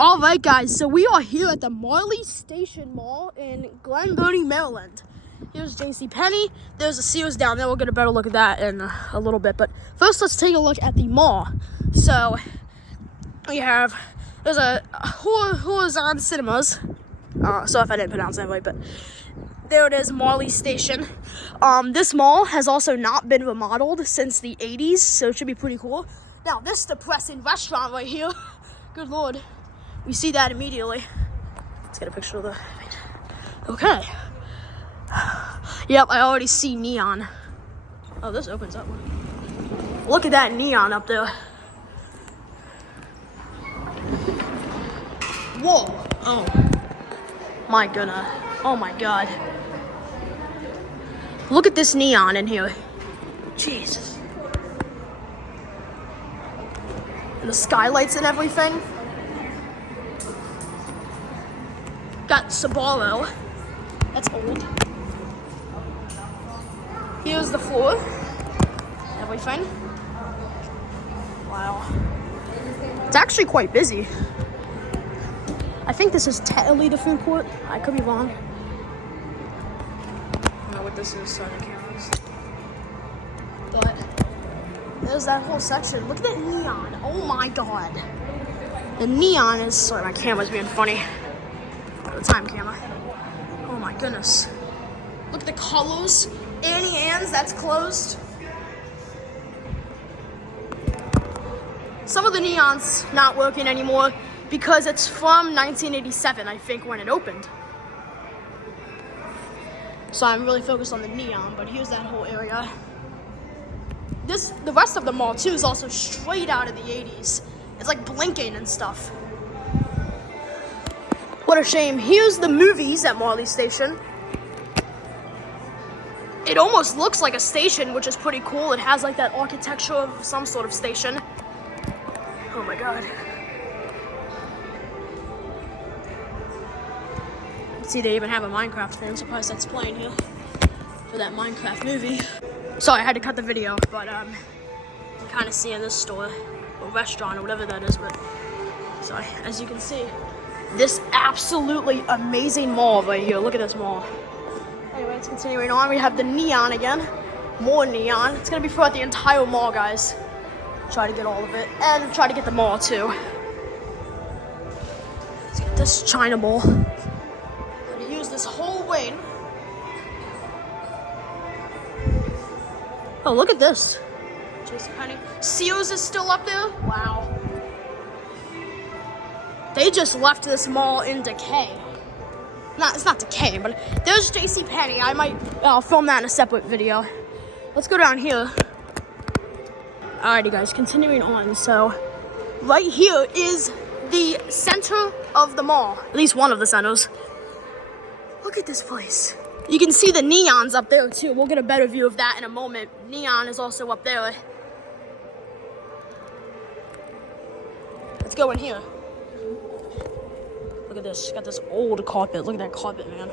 All right, guys, so we are here at the Marley Station Mall in Glen, Burnie, Maryland. Here's JCPenney. There's a Sears down there. We'll get a better look at that in a little bit. But first, let's take a look at the mall. So there's a Horizon Cinemas. Sorry if I didn't pronounce that right, but there it is, Marley Station. This mall has also not been remodeled since the 80s, so it should be pretty cool. Now, this depressing restaurant right here, good Lord. We see that immediately. Let's get a picture of the... Okay. Yep, I already see neon. Oh, this opens up. Look at that neon up there. Whoa. Oh. My goodness. Oh my God. Look at this neon in here. Jesus. And the skylights and everything. Got Sabaro. That's old. Here's the floor. Everything. Wow. It's actually quite busy. I think this is technically the food court. I could be wrong. I don't know what this is, so the cameras. But there's that whole section. Look at that neon. Oh my God. The neon is... Sorry, my camera's being funny. The time camera. Oh my goodness. Look at the colors. Annie Ann's, that's closed. Some of the neon's not working anymore because it's from 1987, I think, when it opened. So I'm really focused on the neon, but here's that whole area. The rest of the mall too is also straight out of the 80s. It's like blinking and stuff. What a shame. Here's the movies at Marley Station. It almost looks like a station, which is pretty cool. It has like that architecture of some sort of station. Oh my God. See, they even have a Minecraft thing. I'm surprised that's playing here for that Minecraft movie. Sorry, I had to cut the video, but you can kind of see in this store or restaurant or whatever that is. But sorry, as you can see, this absolutely amazing mall right here. Look at this mall. Anyways, continuing on, we have the neon again. More neon. It's gonna be throughout the entire mall, guys. Try to get all of it, and try to get the mall too. Let's get this China mall. Use this whole wing. Oh, look at this. JCPenney. Sears is still up there? Wow. They just left this mall in decay. It's not decay, but there's JCPenney. I might film that in a separate video. Let's go down here. Alrighty, guys, continuing on. So, right here is the center of the mall. At least one of the centers. Look at this place. You can see the neons up there too. We'll get a better view of that in a moment. Neon is also up there. Let's go in here. Look at this. Got this old carpet. Look at that carpet, man.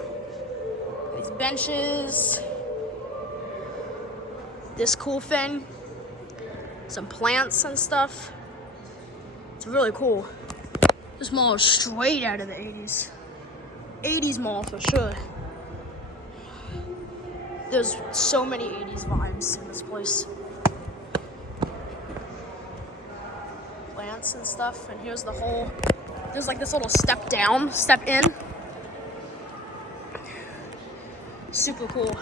These benches. This cool thing. Some plants and stuff. It's really cool. This mall is straight out of the 80s. 80s mall for sure. There's so many 80s vibes in this place. Plants and stuff. And here's the whole... There's like this little step down, step in. Super cool.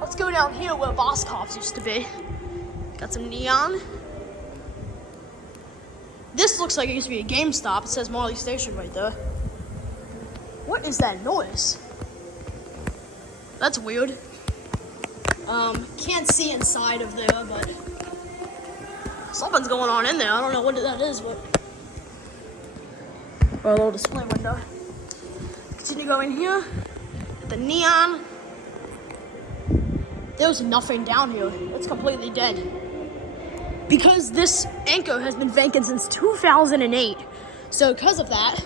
Let's go down here where Boscov's used to be. Got some neon. This looks like it used to be a GameStop. It says Marley Station right there. What is that noise? That's weird. Can't see inside of there, but something's going on in there. I don't know what that is, but... Or a little display window. Continue going here. At the neon. There's nothing down here. It's completely dead. Because this anchor has been vacant since 2008. So because of that,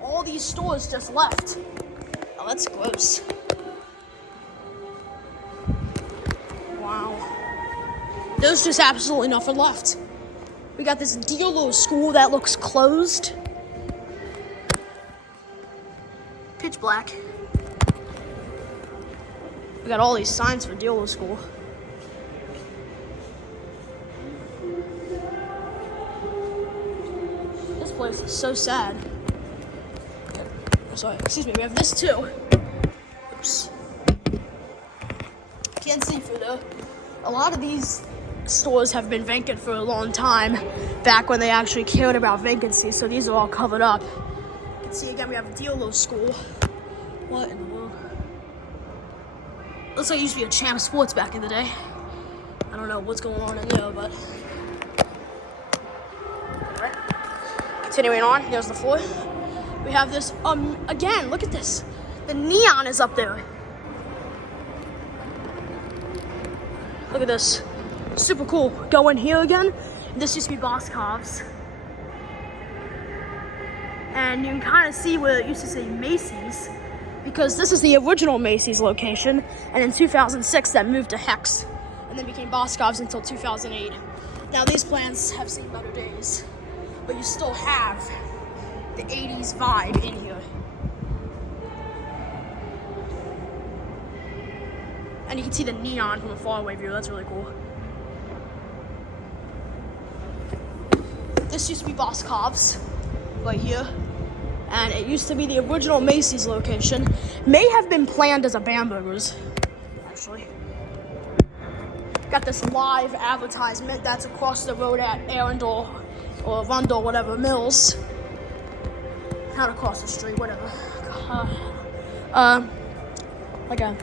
all these stores just left. Oh, that's gross. Wow. There's just absolutely nothing left. We got this dealer school that looks closed. pitch black. We got all these signs for dealer school. This place is so sad. Sorry, excuse me, we have this too. Oops. Can't see through though. A lot of these stores have been vacant for a long time, back when they actually cared about vacancies, so these are all covered up. You can see again we have a dealer school. What in the world? Looks like it used to be a Champ Sports back in the day. I don't know what's going on in there, but... Alright. Continuing on, there's the floor. We have this, again, look at this. The neon is up there. Look at this. Super cool. Go in here again. This used to be Boscov's. And you can kind of see where it used to say Macy's, because this is the original Macy's location, and in 2006 that moved to Hex, and then became Boscov's until 2008. Now these plants have seen better days, but you still have the 80s vibe in here. And you can see the neon from a faraway view. That's really cool. This used to be Boscov's right here. And it used to be the original Macy's location. May have been planned as a Bamberger's, actually. Got this live advertisement that's across the road at Arundel or Rundle, whatever, Mills. Not across the street, whatever. Like a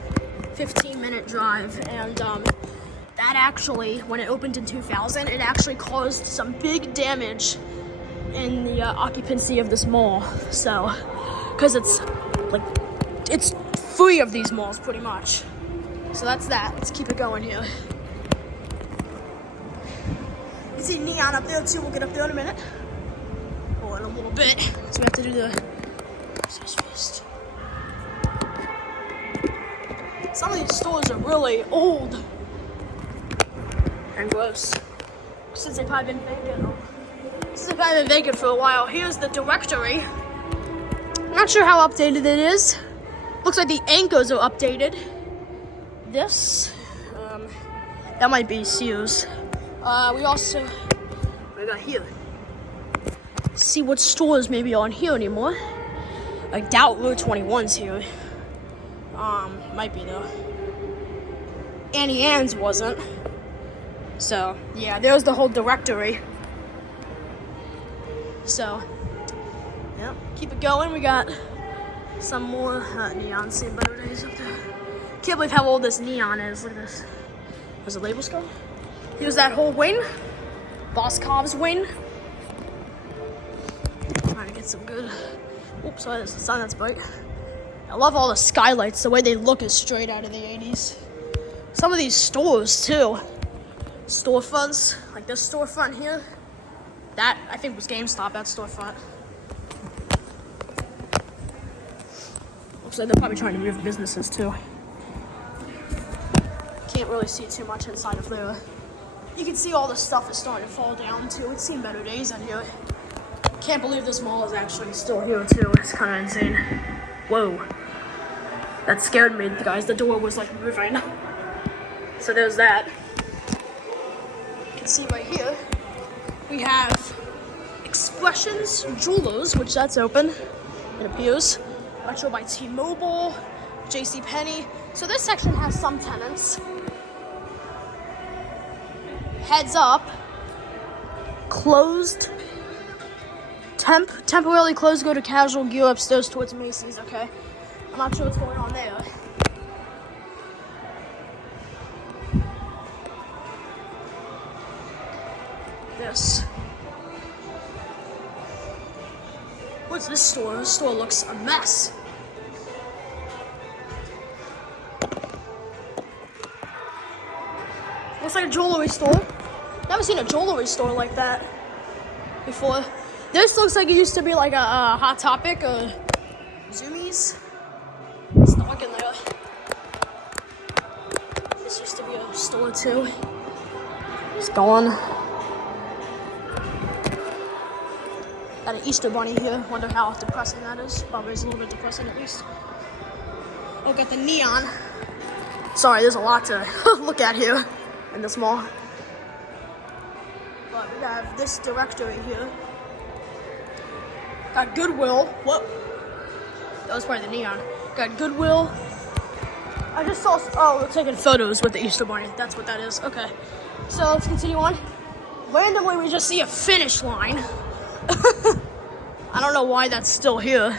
15-minute drive, and that actually, when it opened in 2000, it actually caused some big damage in the occupancy of this mall. So, because it's free of these malls pretty much. So that's that. Let's keep it going here. You can see neon up there too. We'll get up there in a minute. Or in a little bit. So we have to do the first. Some of these stores are really old and gross. Since they've probably been vacant for a while. Here's the directory. Not sure how updated it is. Looks like the anchors are updated. This, that might be Sears. We got here. See what stores maybe aren't here anymore. I doubt Route 21's here. Might be though. Annie Ann's wasn't. So, yeah, there's the whole directory. So, yeah, keep it going. We got some more neon seen better days up there. Can't believe how old this neon is. Look at this. There's a label skull. Here's that whole wing. Boscov's wing. Trying to get some good. Oops, sorry, there's the sun that's bright. I love all the skylights. The way they look is straight out of the 80s. Some of these stores, too. Storefronts, like this storefront here. That, I think, was GameStop, that storefront. Looks like they're probably trying to move businesses, too. Can't really see too much inside of there. You can see all the stuff is starting to fall down, too. It's seen better days in here. Can't believe this mall is actually still here, too. It's kind of insane. Whoa. That scared me, guys. The door was, like, moving. So there's that. You can see right here, we have Expressions Jewelers, which that's open, it appears. Metro by T-Mobile, JCPenney. So this section has some tenants. Heads up. Closed. Temporarily closed, go to casual gear upstairs towards Macy's, okay? I'm not sure what's going on there. This. What's this store? This store looks a mess. Looks like a jewelry store. Never seen a jewelry store like that before. This looks like it used to be like a Hot Topic or Zoomies. It's dark in there. This used to be a store too. It's gone. Got an Easter bunny here. Wonder how depressing that is. Probably is a little bit depressing at least. Oh, got the neon. Sorry, there's a lot to look at here in this mall. But we have this directory here. Got Goodwill. What? That was probably the neon. Got Goodwill. I just saw. Oh, we're taking photos with the Easter bunny. That's what that is. Okay. So let's continue on. Randomly, we just see a finish line. I don't know why that's still here.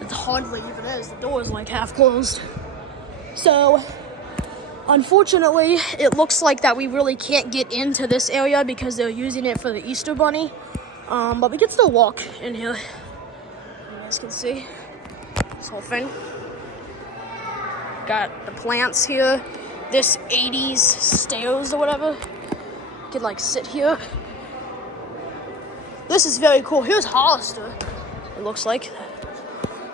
It hardly even is. The door is like half closed. So, unfortunately, it looks like that we really can't get into this area because they're using it for the Easter bunny. But we can still walk in here. You guys can see this whole thing. Got the plants here. This 80s stairs or whatever. You can like sit here. This is very cool. Here's Hollister, it looks like.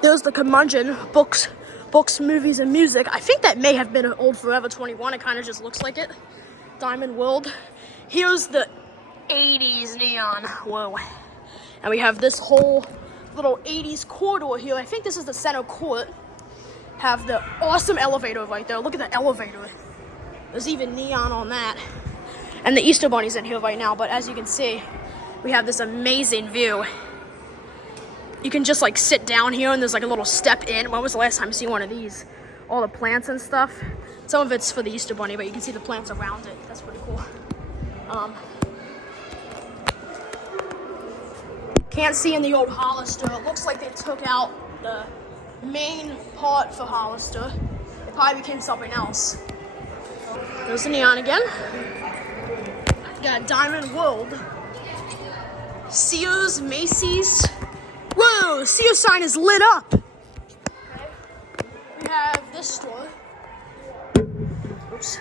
There's the Curmudgeon, books, movies, and music. I think that may have been an old Forever 21. It kind of just looks like it. Diamond World. Here's the 80s neon. Whoa. And we have this whole little 80s corridor here. I think this is the center court. Have the awesome elevator right there. Look at the elevator. There's even neon on that. And the Easter bunny's in here right now, but as you can see, we have this amazing view. You can just like sit down here and there's like a little step in. When was the last time you seen one of these? All the plants and stuff. Some of it's for the Easter bunny, but you can see the plants around it. That's pretty cool. Can't see in the old Hollister. It looks like they took out the main part for Hollister. It probably became something else. There's the neon again. Got Diamond World. Sears, Macy's. Whoa, Sears sign is lit up. Okay. We have this store. Oops.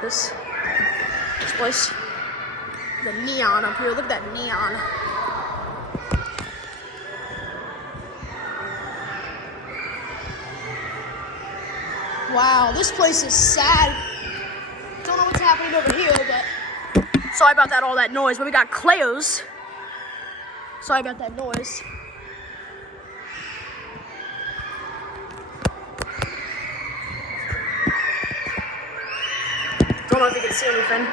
This place. The neon up here. Look at that neon. Wow, this place is sad. Don't know what's happening over here, but sorry about that, all that noise. But we got Claire's. Sorry about that noise. Don't know if you can see anything.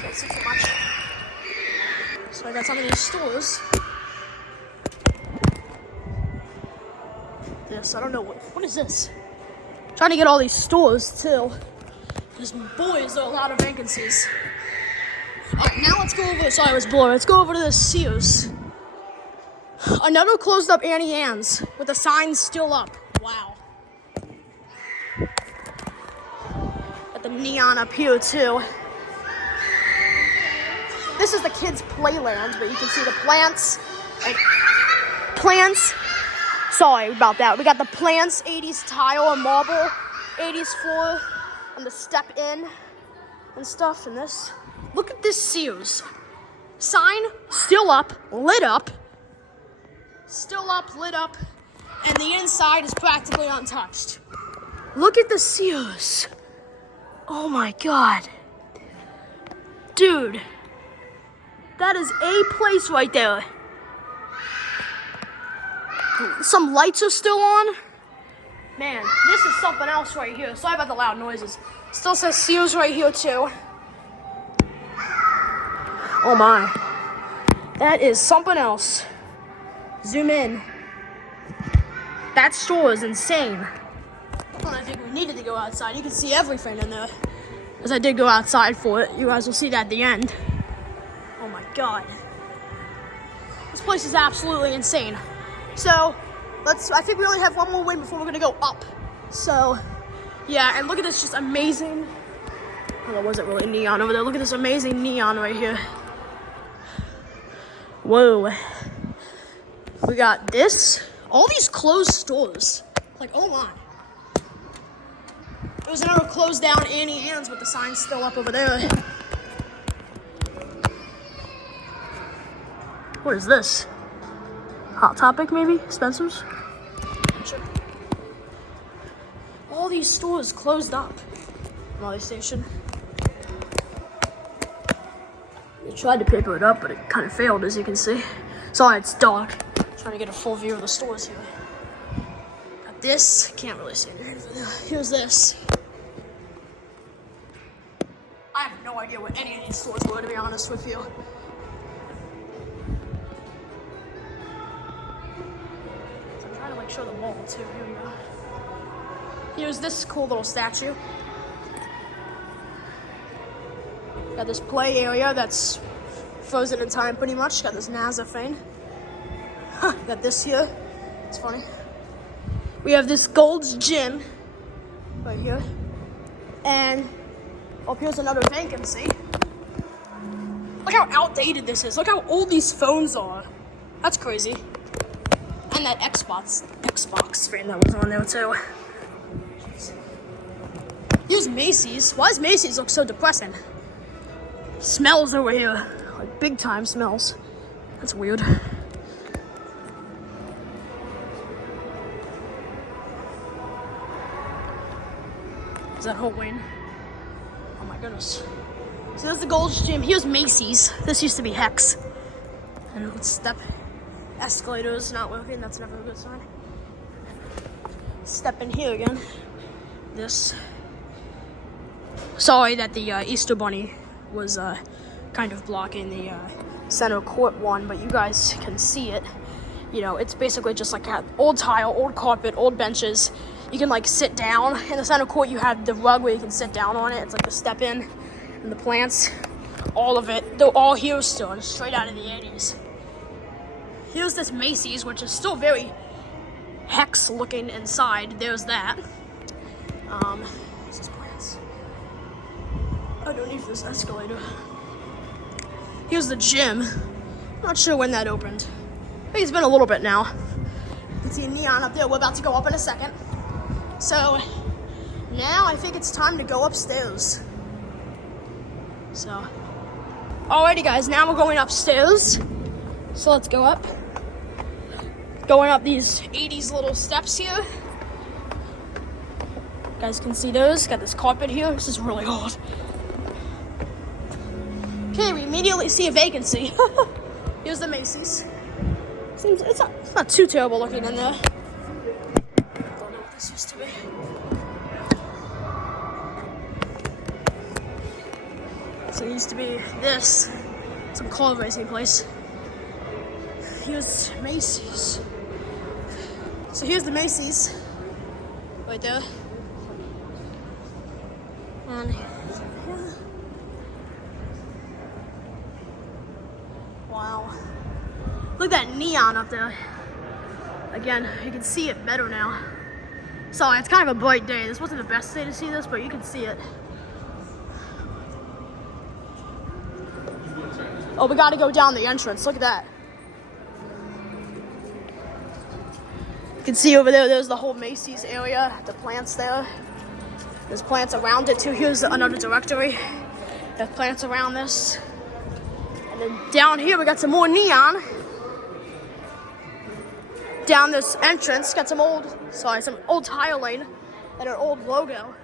Can't see too much. So I got some of these stores. This, I don't know what is this? Trying to get all these stores too. Because boy, is there a lot of vacancies. Alright, now let's go over. Sorry, I was blurry. Let's go over to the Sears. Another closed up Annie Ann's with the sign still up. Wow. Got the neon up here too. This is the kids' playland, but you can see the plants. Plants. Sorry about that. We got the plants, 80s tile and marble, 80s floor, and the step in and stuff. And this. Look at this Sears. Sign still up, lit up. Still up, lit up. And the inside is practically untouched. Look at the Sears. Oh my God. Dude. That is a place right there. Some lights are still on. Man, this is something else right here. Sorry about the loud noises. Still says Sears right here too. Oh my. That is something else. Zoom in. That store is insane. I think we needed to go outside. You can see everything in there. Because I did go outside for it. You guys will see that at the end. Oh my God. This place is absolutely insane. So, I think we only have one more way before we're gonna go up. So, yeah, and look at this just amazing, oh, there wasn't really neon over there. Look at this amazing neon right here. Whoa. We got this, all these closed stores. Like, oh my. There was another closed down Annie Ann's with the sign still up over there. What is this? Hot Topic, maybe? Spencer's? Sure. All these stores closed up. Marley station. I tried to paper it up, but it kind of failed, as you can see. Sorry, it's dark. I'm trying to get a full view of the stores here. Got this. Can't really see anything. Here's this. I have no idea what any of these stores were, to be honest with you. So I'm trying to like show the mall too. Here we go. Here's this cool little statue. Got this play area that's frozen in time pretty much. Got this NASA thing. Got this here. It's funny. We have this Gold's Gym right here. And up here's another vacancy. Look how outdated this is. Look how old these phones are. That's crazy. And that Xbox thing that was on there too. Here's Macy's. Why does Macy's look so depressing? Smells over here. Like big time smells. That's weird. Is that whole lane? Oh my goodness. So there's the Gold's Gym. Here's Macy's. This used to be Hex. And let's step. Escalator's not working. That's never a good sign. Step in here again. This. Sorry that the Easter Bunny was kind of blocking the center court one, but you guys can see it. You know, it's basically just like old tile, old carpet, old benches. You can like sit down. In the center court, you have the rug where you can sit down on it. It's like the step in, and the plants, all of it. They're all here still, straight out of the 80s. Here's this Macy's, which is still very Hex looking inside. There's that. This is plants. Underneath this escalator. Here's the gym. Not sure when that opened. I think it's been a little bit now. You can see a neon up there. We're about to go up in a second. So now I think it's time to go upstairs. So, alrighty guys, now we're going upstairs. So let's go up. Going up these 80s little steps here. You guys can see those. Got this carpet here. This is really old. Okay, we immediately see a vacancy. Here's the Macy's. Seems it's not too terrible looking in there. Don't know what this used to be. So it used to be this, some car racing place. Here's Macy's. So here's the Macy's, right there. And yeah. Wow. Look at that neon up there. Again, you can see it better now. Sorry, it's kind of a bright day. This wasn't the best day to see this, but you can see it. Oh, we gotta go down the entrance. Look at that. You can see over there, there's the whole Macy's area, the plants there. There's plants around it too. Here's another directory. There's plants around this. And then down here, we got some more neon. Down this entrance, got some old tile lane and an old logo.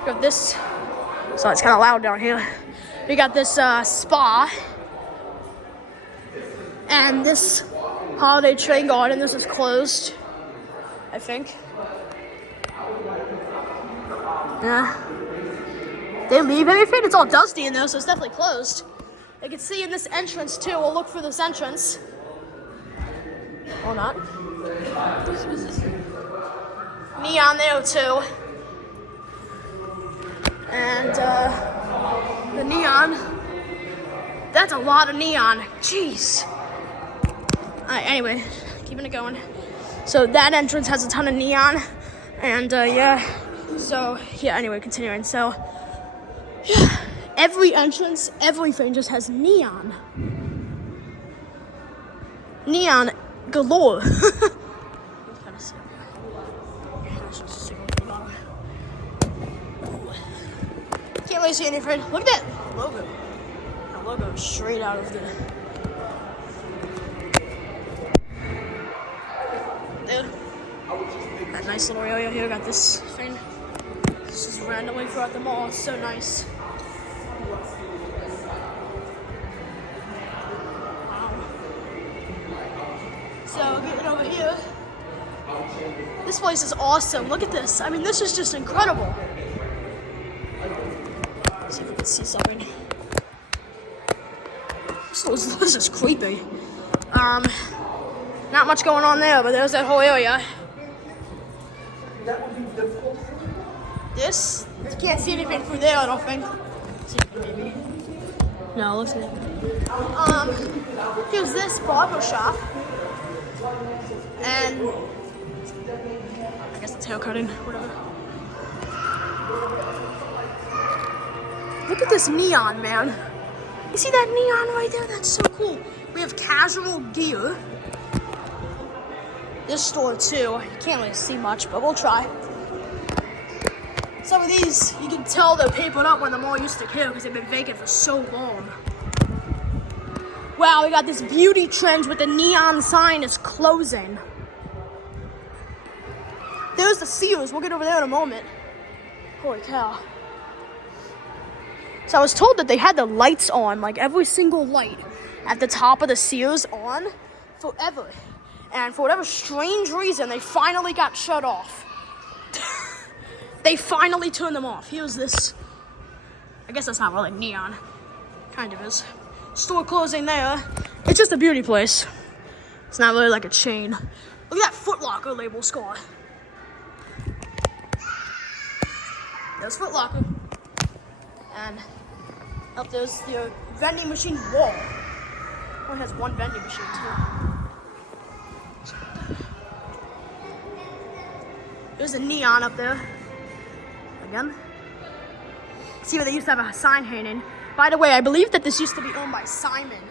We got this, sorry, it's kind of loud down here. We got this spa and this holiday train garden. This is closed, I think. Yeah. They leave anything? It's all dusty in there, so it's definitely closed. You can see in this entrance too. We'll look for this entrance. Or not. Neon there too. And the neon. That's a lot of neon. Jeez. Alright, anyway, keeping it going. So that entrance has a ton of neon. And yeah. So yeah, anyway, continuing. So yeah, every entrance, everything just has neon. Neon galore. Can't really see anything. Look at that logo. That logo is straight out of the. There. That nice little area here. Got this thing. Just randomly throughout the mall. It's so nice. Wow. So getting over here. This place is awesome. Look at this. I mean, this is just incredible. Let's see if we can see something. This is creepy. Not much going on there, but there's that whole area. This? You can't see anything through there, I don't think. Maybe. No, it looks like. Here's this barber shop. And I guess it's hair cutting, whatever. Look at this neon, man. You see that neon right there? That's so cool. We have casual gear. This store too. You can't really see much, but we'll try. Some of these, you can tell they're papered up when the mall used to care because they've been vacant for so long. Wow, we got this beauty trend with the neon sign is closing. There's the Sears. We'll get over there in a moment. Holy cow. So I was told that they had the lights on, like every single light at the top of the Sears on forever. And for whatever strange reason, they finally got shut off. They finally turned them off. Here's this. I guess that's not really neon. Kind of is. Store closing there. It's just a beauty place. It's not really like a chain. Look at that Foot Locker label scar. There's Foot Locker. And up there's the vending machine wall. It only has one vending machine too. There's a neon up there. Again. See where they used to have a sign hanging. By the way, I believe that this used to be owned by Simon.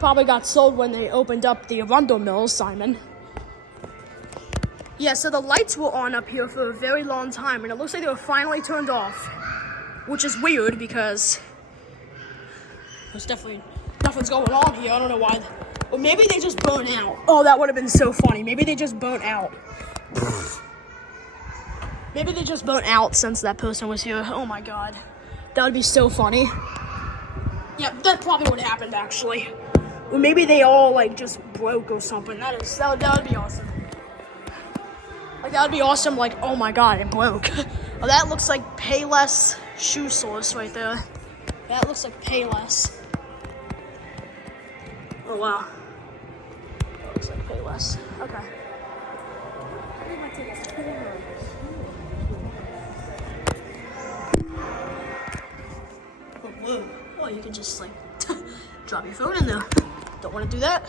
Probably got sold when they opened up the Arundel Mills, Simon. Yeah, so the lights were on up here for a very long time, and it looks like they were finally turned off. Which is weird because there's definitely nothing's going on here. I don't know why. Or maybe they just burnt out. Oh, that would have been so funny. Maybe they just burnt out. Maybe they just burnt out since that person was here. Oh my god. That would be so funny. Yeah, that probably would have happened actually. Or maybe they all like just broke or something. That would be awesome. Like that would be awesome, like, oh my god, it broke. Oh, that looks like Payless Shoe Source right there. That looks like Payless. Oh wow. That looks like Payless. Okay. Whoa. Well, you can just like drop your phone in there. Don't want to do that.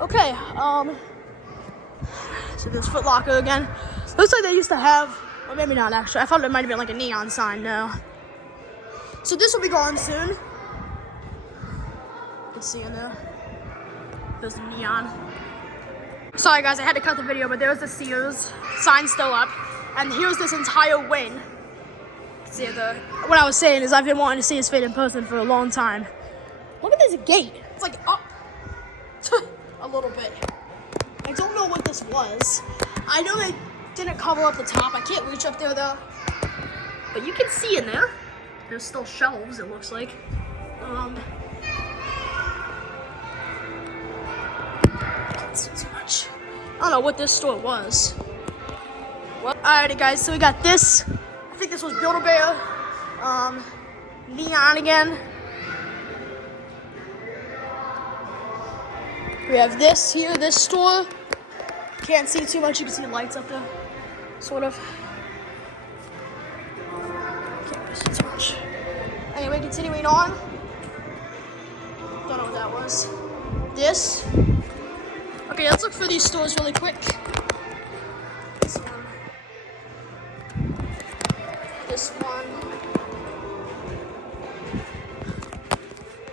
Okay, so there's Foot Locker again. Looks like they used to have, or maybe not actually. I thought it might have been like a neon sign. No. So this will be gone soon. You can see in there. There's the neon. Sorry guys, I had to cut the video, but there's the Sears sign still up, and here's this entire wing. See what I was saying is I've been wanting to see his face in person for a long time. Look at this gate. It's like up a little bit. I don't know what this was. I know they didn't cover up the top. I can't reach up there though. But you can see in there. There's still shelves, it looks like. Can't see too much. I don't know what this store was. Well, alrighty guys, so we got this. I think this was Build-A-Bear. Neon again. We have this here, this store. Can't see too much, you can see lights up there. Sort of. Can't really see too much. Anyway, continuing on. Don't know what that was. This. Okay, let's look for these stores really quick. This one. This one.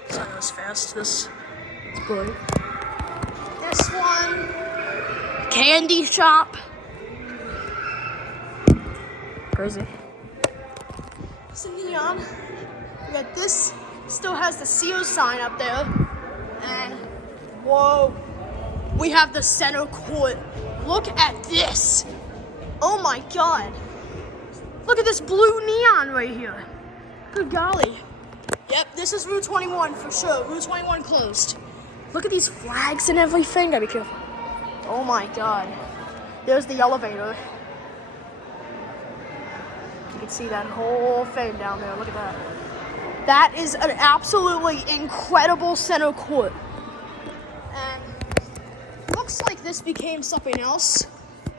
Sorry, that was fast. This is good. This one. Candy shop. Crazy. It's a neon. We got this. Still has the Sears sign up there. And whoa. We have the center court. Look at this. Oh my god. Look at this blue neon right here. Good golly. Yep, this is Route 21 for sure. Route 21 closed. Look at these flags and everything. Gotta be careful. Oh my god. There's the elevator. You can see that whole thing down there. Look at that. That is an absolutely incredible center court. And looks like this became something else.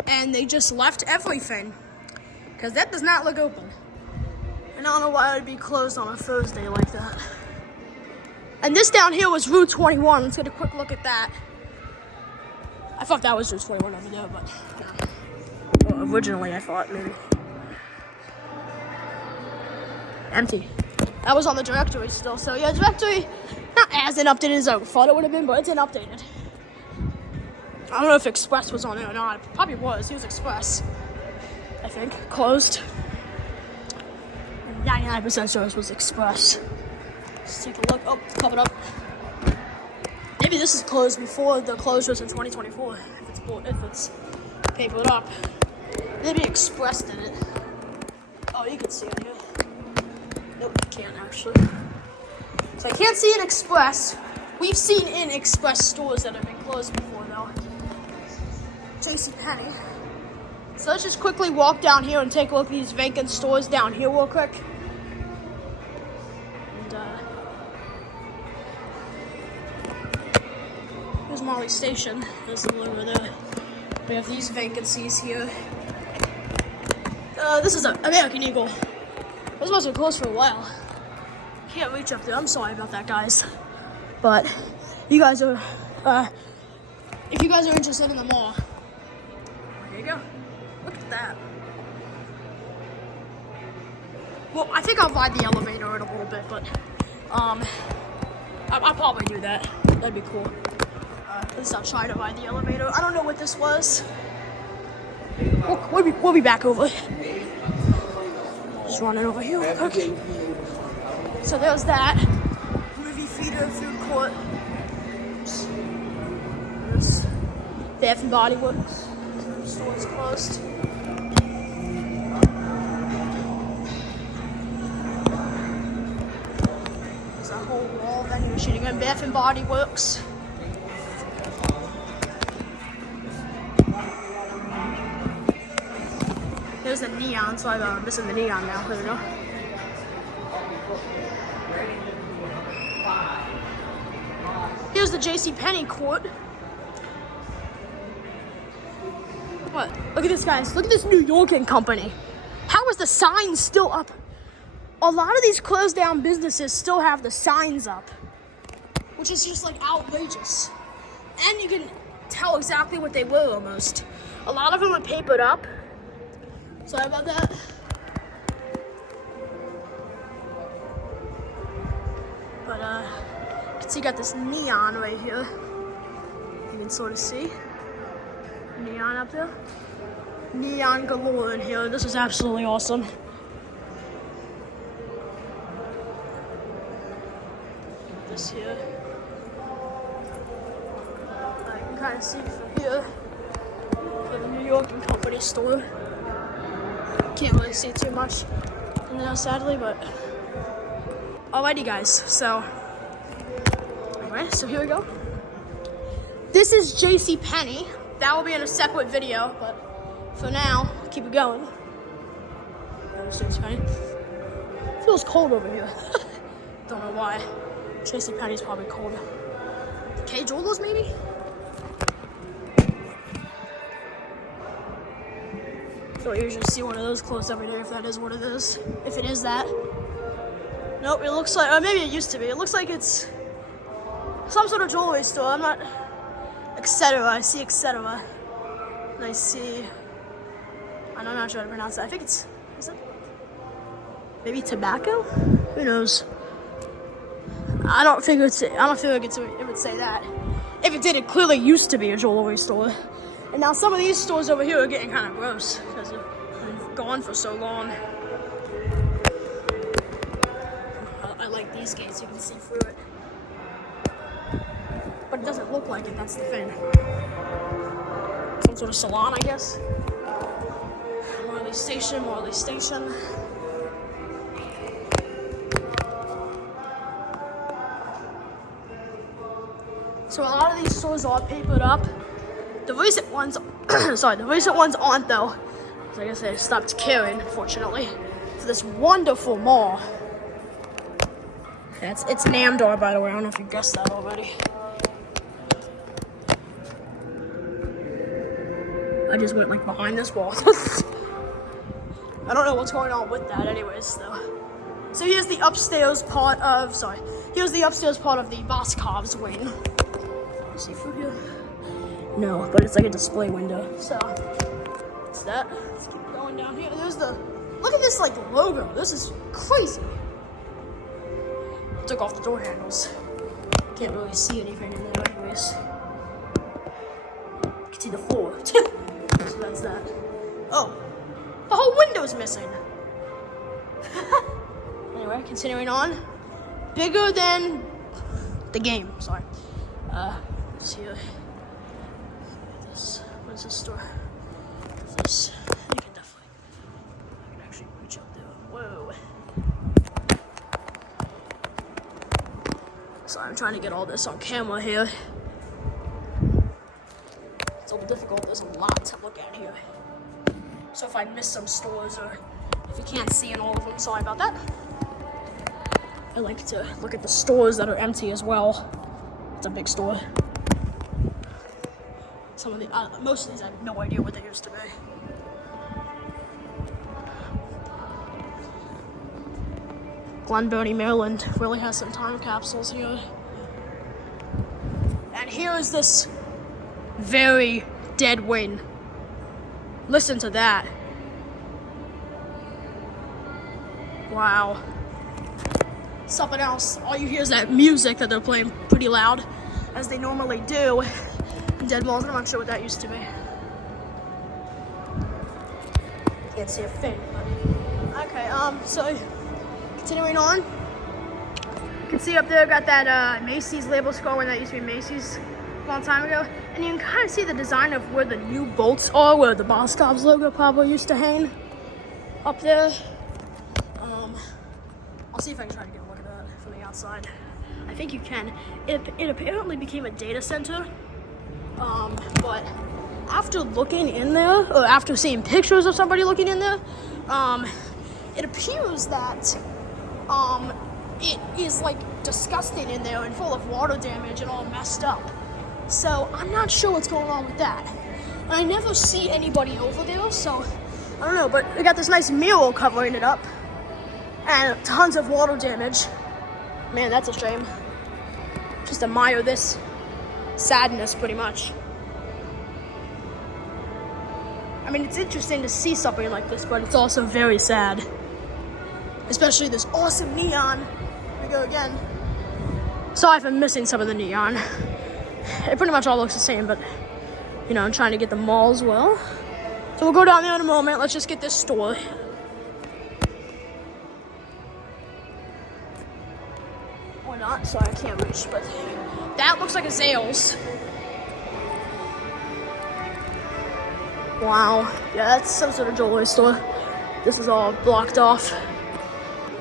And they just left everything. Because that does not look open. And I don't know why it would be closed on a Thursday like that. And this down here was Route 21. Let's get a quick look at that. I thought that was Route 21 over there, but well, originally I thought maybe. Empty. That was on the directory still. So yeah, directory not as updated as I thought it would have been, but it's updated. I don't know if Express was on it or not. It probably was. He was Express, I think. Closed. And 99% sure this was Express. Let's take a look. Oh, covered up. Maybe this is closed before the closures in 2024. If it's papered up. Maybe Express did it. Oh, you can see it here. Nope, you can't actually. So I can't see an Express. We've seen in Express stores that have been closed before though. JCPenney. So let's just quickly walk down here and take a look at these vacant stores down here real quick. And here's Marley Station. There's the one over there. We have these vacancies here. This is an American Eagle. Those ones were closed for a while. Can't reach up there. I'm sorry about that, guys. But you guys are, if you guys are interested in the mall, there you go. Look at that. Well, I think I'll ride the elevator in a little bit, but I'll probably do that. That'd be cool. At least I'll try to ride the elevator. I don't know what this was. We'll be back over. Just running over here. Okay. So there's that. Movie theater, food court. There's Bath and Body Works. The store's closed. There's a whole wall vending machine again. Bath and Body Works. There's the neon, so I'm missing the neon now. There we go. Here's the JCPenney court. What? Look at this, guys. Look at this New York and Company. How is the sign still up? A lot of these closed down businesses still have the signs up, which is just like outrageous. And you can tell exactly what they were almost. A lot of them are papered up. Sorry about that. But you can see you got this neon right here. You can sort of see neon up there. Neon galore in here. This is absolutely awesome. This here. I can kind of see from here for the New York and Company store. Can't really see too much in there, sadly, but alrighty, guys. So, anyway, so here we go. This is JCPenney. That will be in a separate video, but for now, keep it going. Feels cold over here. Don't know why. JCPenney's probably cold. The K Jewelers, maybe? Don't usually see one of those closed every day if that is what it is. If it is that. Nope, it looks like, or maybe it used to be. It looks like it's some sort of jewelry store. I'm not, etc. I see etc. And I see, I'm not sure how to pronounce that. I think it's, is it? Maybe tobacco? Who knows? I don't feel like it would say that. If it did, it clearly used to be a jewelry store. And now some of these stores over here are getting kind of gross because they've been gone for so long. I like these gates, you can see through it. But it doesn't look like it, that's the thing. Some sort of salon, I guess. One of Marley Station, Marley Station. So a lot of these stores are papered up. The recent ones, the recent ones aren't though. So I guess they stopped caring, unfortunately. For this wonderful mall. It's Namdar, by the way. I don't know if you guessed that already. I just went like behind this wall. I don't know what's going on with that, anyways, though. So here's the upstairs part of the Boscov's wing. See through here? No, but it's like a display window. So it's that. Let's keep going down here. Look at this like logo. This is crazy. Took off the door handles. Can't really see anything in there, anyways. You can see the floor. So that's that. Oh, the whole window's missing. Anyway, continuing on. Bigger than the game. Sorry. Let's see. What's this store? This. I can actually reach up there. Whoa. So I'm trying to get all this on camera here. It's a little difficult. There's a lot to look at here. So if I miss some stores or if you can't see in all of them, sorry about that. I like to look at the stores that are empty as well. It's a big store. Most of these I have no idea what they used to be. Glen, Burnie, Maryland really has some time capsules here. And here is this very dead wing. Listen to that. Wow. Something else. All you hear is that music that they're playing pretty loud, as they normally do. Dead walls. I'm not sure what that used to be. Can't see a thing. But okay. So continuing on, you can see up there got that Macy's label scrolling. That used to be Macy's a long time ago, and you can kind of see the design of where the new bolts are, where the Boscov's logo probably used to hang up there. I'll see if I can try to get a look at that from the outside. I think you can. It apparently became a data center. But after looking in there, or after seeing pictures of somebody looking in there, it appears that it is like disgusting in there and full of water damage and all messed up. So I'm not sure what's going on with that. And I never see anybody over there, so I don't know. But they got this nice mural covering it up, and tons of water damage. Man, that's a shame. Just admire this sadness, pretty much. I mean, it's interesting to see something like this, but it's also very sad. Especially this awesome neon. Here we go again. Sorry if I'm missing some of the neon. It pretty much all looks the same, but, you know, I'm trying to get the mall as well. So we'll go down there in a moment. Let's just get this store. Or not. Sorry, I can't reach, but that looks like a Zales. Wow. Yeah, that's some sort of jewelry store. This is all blocked off.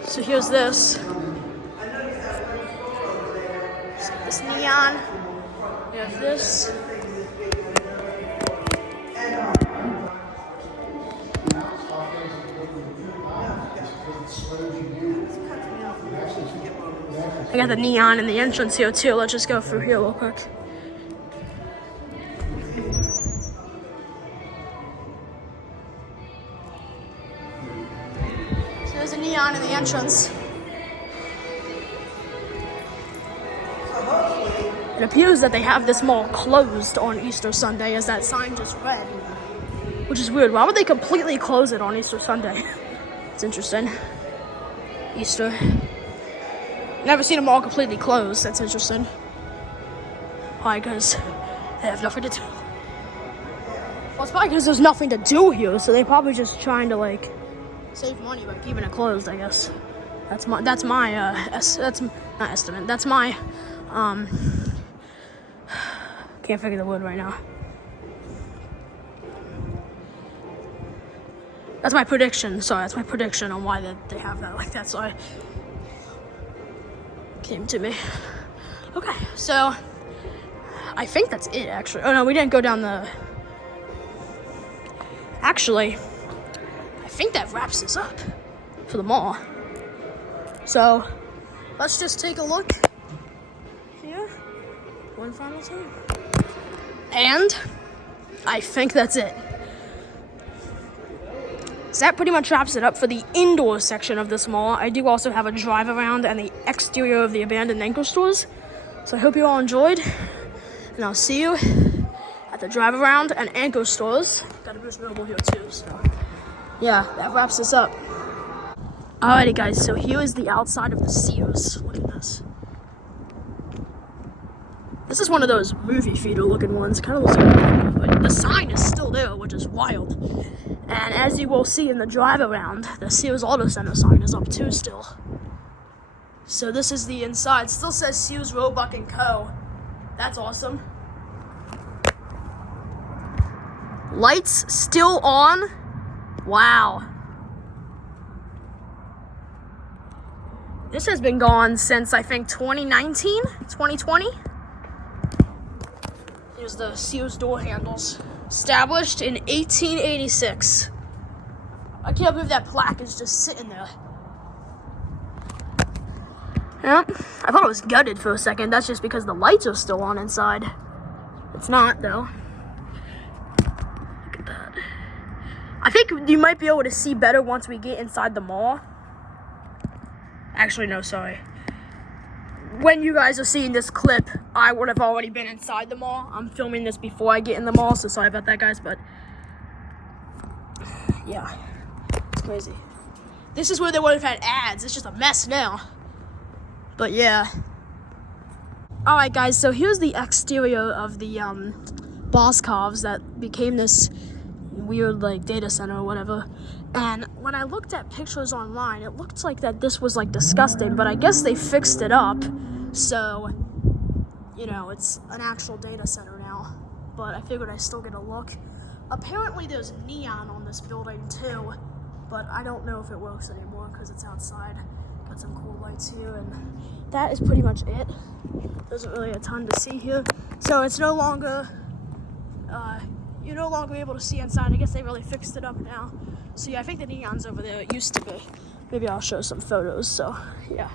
So here's this. This neon. We have this. I got the neon in the entrance here too. Let's just go through here real quick. So there's a neon in the entrance. It appears that they have this mall closed on Easter Sunday, as that sign just read. Which is weird. Why would they completely close it on Easter Sunday? It's interesting. Easter. Never seen a mall completely closed. That's interesting. Why? Because they have nothing to do. Well, it's probably because there's nothing to do here, so they're probably just trying to like save money by keeping it closed, I guess. That's my that's not estimate. That's my can't figure the word right now. That's my prediction. Sorry, that's my prediction on why they have that like that. So came to me. Okay, so I think that's it, actually. Oh no, we didn't go down the... Actually, I think that wraps this up for the mall. So let's just take a look here one final time. And I think that's it. So that pretty much wraps it up for the indoor section of this mall. I do also have a drive around and the exterior of the abandoned anchor stores. So I hope you all enjoyed. And I'll see you at the drive around and anchor stores. Got a Boost Mobile here too, so yeah, that wraps this up. Alrighty guys, so here is the outside of the Sears. Look at this. This is one of those movie theater looking ones. Kind of looks like, but the sign is still there, which is wild. And as you will see in the drive around, the Sears Auto Center sign is up too still. So this is the inside. Still says Sears, Roebuck & Co. That's awesome. Lights still on. Wow. This has been gone since, I think, 2019, 2020. Here's the Sears door handles. Established in 1886. I can't believe that plaque is just sitting there. Yep. I thought it was gutted for a second. That's just because the lights are still on inside. It's not, though. Look at that. I think you might be able to see better once we get inside the mall. Actually, no, sorry. When you guys are seeing this clip, I would have already been inside the mall. I'm filming this before I get in the mall, so sorry about that, guys, but yeah, it's crazy. This is where they would have had ads. It's just a mess now. But yeah. Alright guys, so here's the exterior of the Boscovs that became this weird like data center or whatever. And when I looked at pictures online, it looked like that this was like disgusting, but I guess they fixed it up. So, you know, it's an actual data center now. But I figured I'd still get a look. Apparently there's neon on this building too, but I don't know if it works anymore because it's outside. Got some cool lights here, and that is pretty much it. There's really a ton to see here. So it's no longer, you're no longer able to see inside. I guess they really fixed it up now. So yeah, I think the neon's over there. It used to be. Maybe I'll show some photos, so yeah.